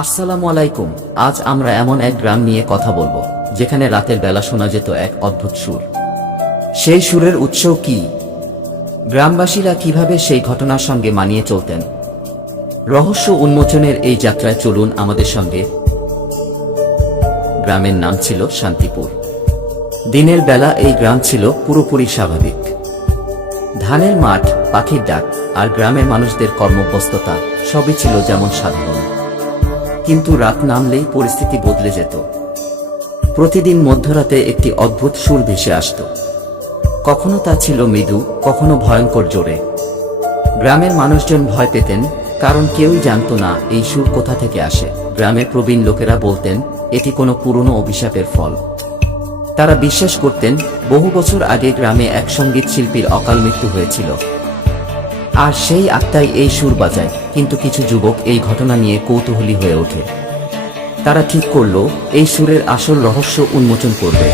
আসসালামু আলাইকুম, আজ আমরা এমন এক গ্রাম নিয়ে কথা বলব, যেখানে রাতের বেলা শোনা যেত এক অদ্ভুত সুর। সেই সুরের উৎস কি? গ্রামবাসীরা কীভাবে সেই ঘটনার সঙ্গে মানিয়ে চলতেন? রহস্য উন্মোচনের এই যাত্রায় চলুন আমাদের সঙ্গে। গ্রামের নাম ছিল শান্তিপুর। দিনের বেলা এই গ্রাম ছিল পুরোপুরি স্বাভাবিক। ধানের মাঠ, পাখির ডাক আর গ্রামের মানুষদের কর্মব্যস্ততা সবই ছিল যেমন সাধারণ। কিন্তু রাত নামলেই পরিস্থিতি বদলে যেত। প্রতিদিন মধ্যরাতে একটি অদ্ভুত সুর ভেসে আসত। কখনো তা ছিল মৃদু, কখনো ভয়ঙ্কর জোরে। গ্রামের মানুষজন ভয় পেতেন, কারণ কেউই জানত না এই সুর কোথা থেকে আসে। গ্রামের প্রবীণ লোকেরা বলতেন, এটি কোনো পুরনো অভিশাপের ফল। তারা বিশ্বাস করতেন, বহু বছর আগে গ্রামে এক সংগীত শিল্পীর অকাল মৃত্যু হয়েছিল। আর সেই আত্মাই এই সুর বাজায়, কিন্তু কিছু যুবক এই ঘটনা নিয়ে কৌতূহলী হয়ে ওঠে। তারা ঠিক করল, এই সুরের আসল রহস্য উন্মোচন করবে।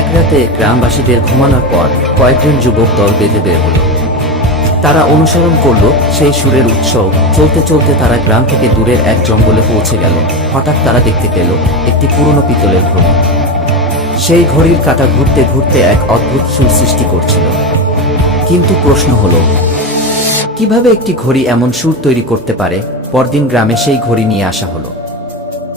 এক রাতে গ্রামবাসীদের ঘুমানোর পর কয়েকজন যুবক দল বেঁধে বের হলো। তারা অনুসরণ করল, সেই সুরের উৎস চলতে চলতে তারা গ্রাম থেকে দূরের এক জঙ্গলে পৌঁছে গেল। হঠাৎ তারা দেখতে পেল, একটি পুরনো পিতলের ঘড়ি। সেই ঘড়ির কাঁটা ঘুরতে ঘুরতে এক অদ্ভুত সুর সৃষ্টি করছিল। কিন্তু প্রশ্ন হলো, কীভাবে একটি ঘড়ি এমন সুর তৈরি করতে পারে? পরদিন গ্রামে সেই ঘড়ি নিয়ে আসা হলো।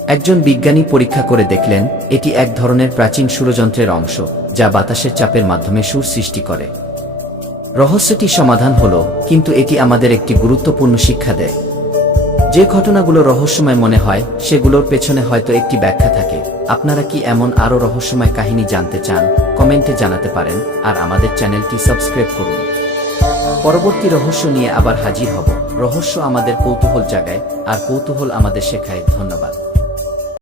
একজন বিজ্ঞানী পরীক্ষা করে দেখলেন, এটি এক ধরনের প্রাচীন সুরযন্ত্রের অংশ, যা বাতাসের চাপের মাধ্যমে সুর সৃষ্টি করে। রহস্যটি সমাধান হলো, কিন্তু এটি আমাদের একটি গুরুত্বপূর্ণ শিক্ষা দেয়। যে ঘটনাগুলো রহস্যময় মনে হয়, সেগুলোর পেছনে হয়তো একটি ব্যাখ্যা থাকে। আপনারা কি এমন আরও রহস্যময় কাহিনী জানতে চান, কমেন্টে জানাতে পারেন, আর আমাদের চ্যানেলটি সাবস্ক্রাইব করুন। পরবর্তী রহস্য নিয়ে আবার হাজির হব। রহস্য আমাদের কৌতূহল জাগায়, আর কৌতূহল আমাদের শেখায়। ধন্যবাদ।